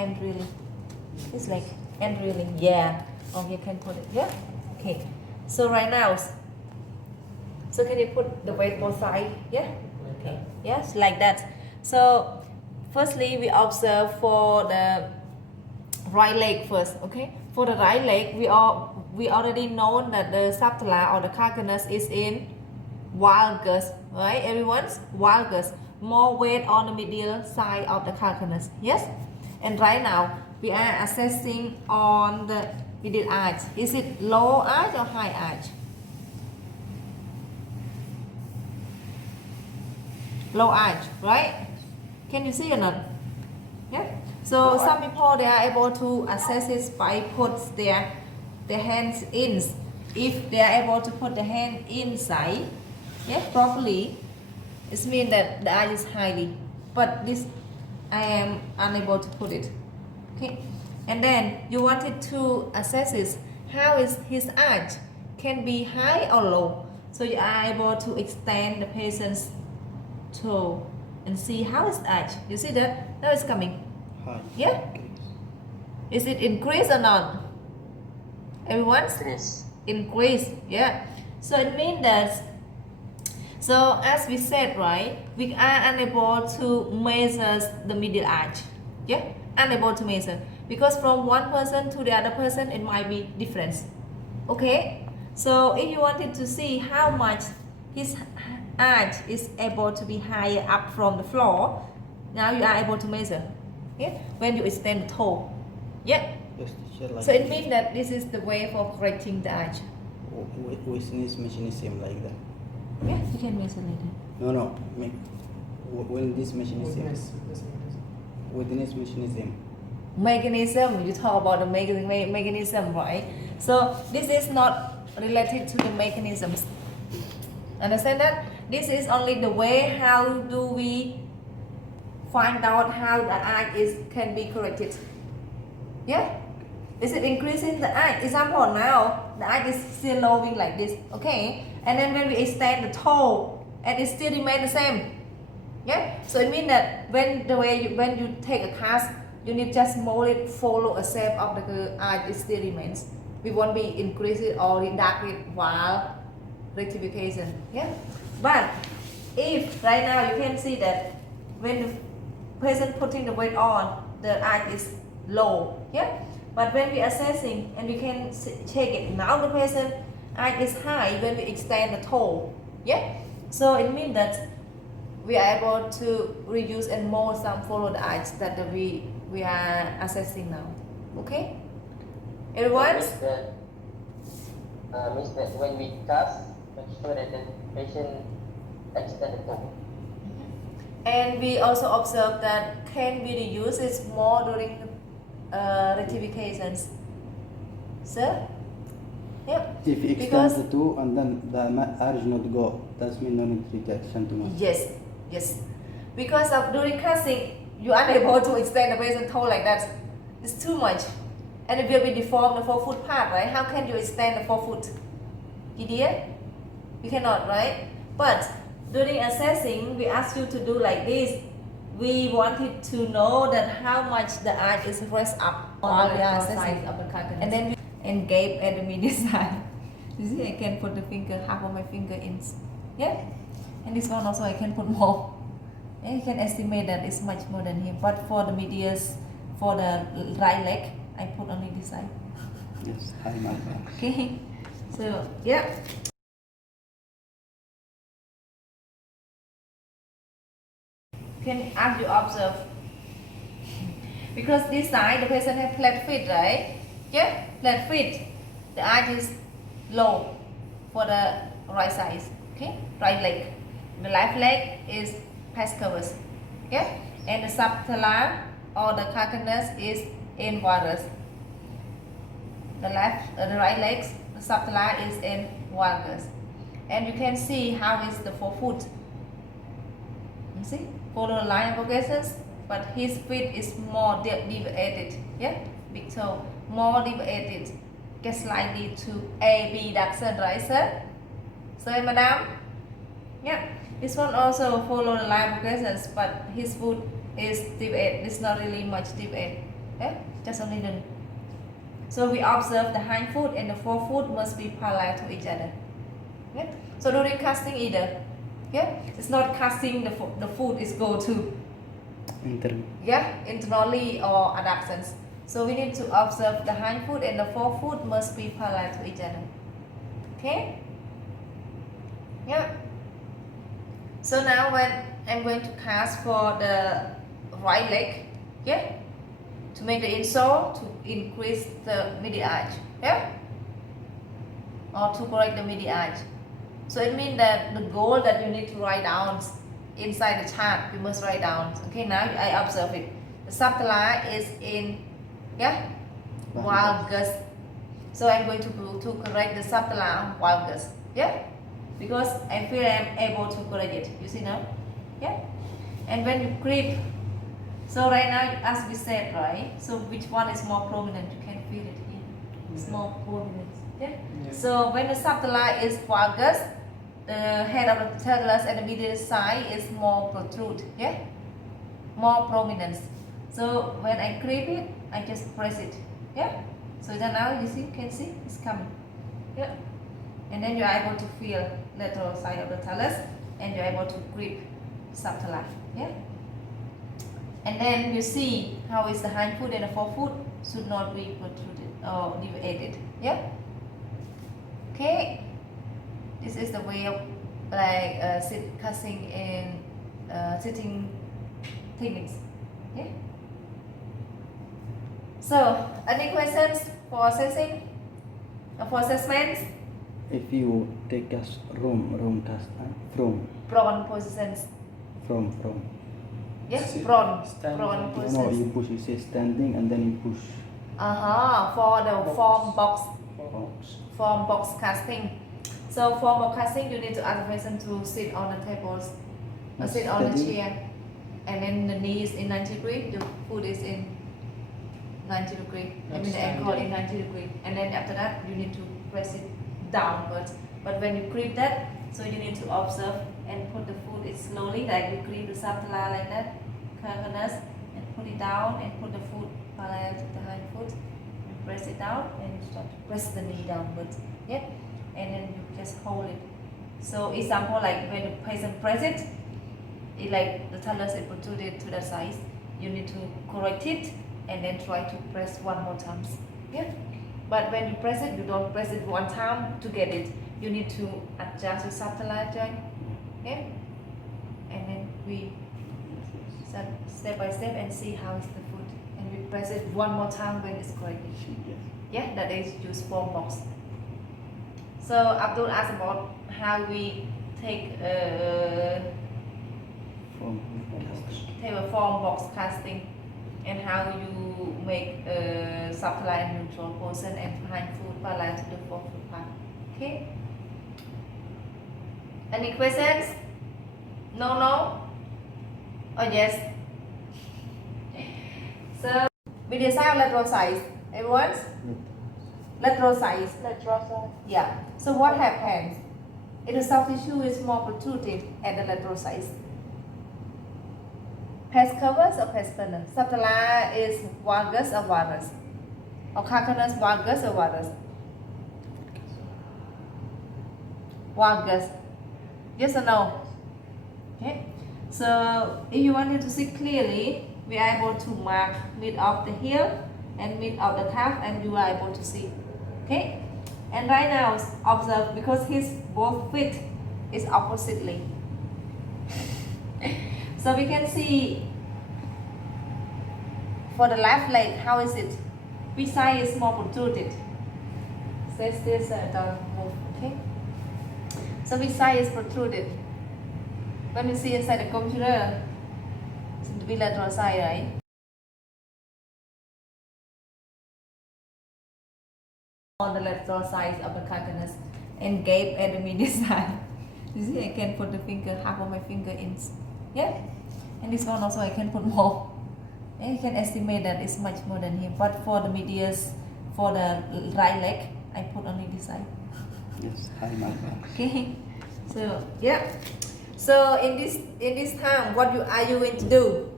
and drilling. It's like and drilling. Yeah. Or you can put it here. Okay. So right now, so can you put the weight both side? Yeah. Okay. Yes, like that. So firstly, we observe for the right leg first. Okay. For the right leg, we already know that the subtalar or the calcaneus is in valgus, right? Everyone's valgus. More weight on the medial side of the calcaneus. Yes. And right now we are assessing on the medial arch. Is it low arch or high arch? Low arch, right? Can you see or not? Yeah. So some people they are able to assess it by put their hands in. If they are able to put the hand inside, yeah, properly, it means that the arch is highly. But this I am unable to put it. Okay. And then you wanted to assess it. How is his arch? Can be high or low. So you are able to extend the patient's toe and see how is arch. You see that? Now it's coming. High. Yeah? Is it increase or not? Everyone? Increase. Yeah. So it means that, so as we said, right, we are unable to measure the medial arch. Yeah? Unable to measure. Because from one person to the other person, it might be different. Okay? So if you wanted to see how much his arch is able to be higher up from the floor, now you are able to measure. Yeah? When you extend the toe. Yeah? Yes, teacher, like So it means that this is the way for correcting the arch. with this machine is same like that. Yeah, you can measure later. No. When this machine is same. Within this machine is same. Mechanism, you talk about the mechanism, right? So this is not related to the mechanisms. Understand that? This is only the way how do we find out how the arch can be corrected. Yeah? Is it increasing the arch? Example now, the arch is still lowering like this, okay? And then when we extend the toe, and it still remain the same. Yeah? So it means that when you take a cast, you need just mold it, follow a shape of the arch, it still remains. We won't be increase it or reduce it while rectification. Yeah? But if right now you can see that when the patient putting the weight on, the arch is low. Yeah? But when we assessing and we can check it, now the patient arch is high when we extend the toe. Yeah? So it means that we are able to reduce and mold some follow the arch that we are assessing now. Okay? Everyone? Means that when we cast, make sure that the patient extend the toe. And we also observe that can be reused is more during rectifications. Sir? Yep. If you extend Because- the two and then the arch not go, that means no need rejection too much. Yes. Because of during casting, you are unable to extend the patient toe like that. It's too much. And it will be deformed the forefoot part, right? How can you extend the forefoot? Idiot? You cannot, right? But during assessing, we ask you to do like this. We wanted to know that how much the arch is raised up while we are assessing. of the calcaneus. And then we engage at the medial side. You see, I can put the finger, half of my finger in. Yeah? And this one also I can put more. And you can estimate that it's much more than here. But for the medius, for the right leg, I put only this side. Yes, high mark. Okay? So, yeah. Can as you observe, because this side the patient have flat feet, right? Yeah, flat feet. The arch is low for the right side. Okay, right leg. The left leg is pes covers. Yeah, and the subtalar or the calcaneus is in varus. The right legs, the subtalar is in valgus. And you can see how is the forefoot. You see, follow the line of progressions, but his feet is more deviated. Yeah, big toe, more deviated. Get slightly to AB duction, right, sir? Sir, madam? Yeah, this one also follow the line of progressions, but his foot is deviated. It's not really much deviated. Yeah, just only the. So we observe the hind foot and the forefoot must be parallel to each other. Yeah. So during casting either, yeah, it's not casting the foot is go to internally or adductions. So we need to observe the hind foot and the forefoot must be parallel to each other. Okay? Yeah. So now when I'm going to cast for the right leg, yeah, to make the insole to increase the midi arch, yeah, or to correct the midi arch. So it means that the goal that you need to write down inside the chart, you must write down. Okay, now I observe it. The subtala is in, yeah, valgus. So I'm going to correct the subtala valgus, yeah, because I feel I'm able to correct it. You see now, yeah. And when you creep, so right now as we said, right. So which one is more prominent? You can feel it here. It's more prominent. Yeah? Yeah. So when the subtala is valgus, the head of the talus and the medial side is more protrude, yeah, more prominence. So when I creep it, I just press it, yeah. So then now you see, can see it's coming, yeah. And then you're able to feel lateral side of the talus, and you're able to grip subtala, yeah. And then you see how is the hind foot and the forefoot should not be protruded or deviated, yeah. Okay, this is the way of like casting in sitting techniques. Yeah. So, any questions for assessing, for assessments? If you take us room cast from Prone positions. from. Yes, Sit, prone standing. prone No, positions. you push. You say standing and then you push. For the form box. Box. Form box casting. So form box casting, you need to ask the person to sit on the tables, or sit on the Steady. chair, and then the knee is in 90 degree, the foot is in 90 degree. I mean the ankle in 90 degree, and then after that you need to press it downwards. But when you creep that, so you need to observe and put the foot it slowly, like you creep the subtala like that, calculus, and put it down and put the foot parallel to the hind foot. Press it down and you start to press the knee downwards, yeah, and then you just hold it. So example, like when the patient press it, it like the talus is protruded to the side, you need to correct it and then try to press one more time, yeah. But when you press it, you don't press it one time to get it, you need to adjust the subtala joint, yeah, and then we step by step and see how is the foot, and we press it one more time when it's corrected. Yes. Yeah, that is use form box. So Abdul asked about how we take From cast. a form box casting and how you make subtala and neutral portion and hind foot parallel to the forefoot part. Okay. Any questions? No? Or yes? So we decide lateral size. Everyone's lateral size. Lateral side. Yeah. So what happens if the soft tissue is more protruded at the lateral size? Pes covers or pes thinner? Subtala is valgus or varus? Or calcaneus valgus or varus? Valgus. Yes or no? Okay. So if you wanted to see clearly, we are able to mark mid of the heel and mid of the calf, and you are able to see. Okay. And right now observe, because his both feet is oppositely. So we can see for the left leg, how is it? Which side is more protruded? Says this don't move. Okay. So which side is protruded? When you see inside the computer, it's the bilateral side, right? On the lateral side of the calcaneus and gape at the medial side. You see, I can put the finger, half of my finger in. Yeah. And this one also I can put more. And you can estimate that it's much more than him. But for the medius, for the right leg, I put only this side. Yes, high mark. Okay. So yeah. So in this time, what are you going to do?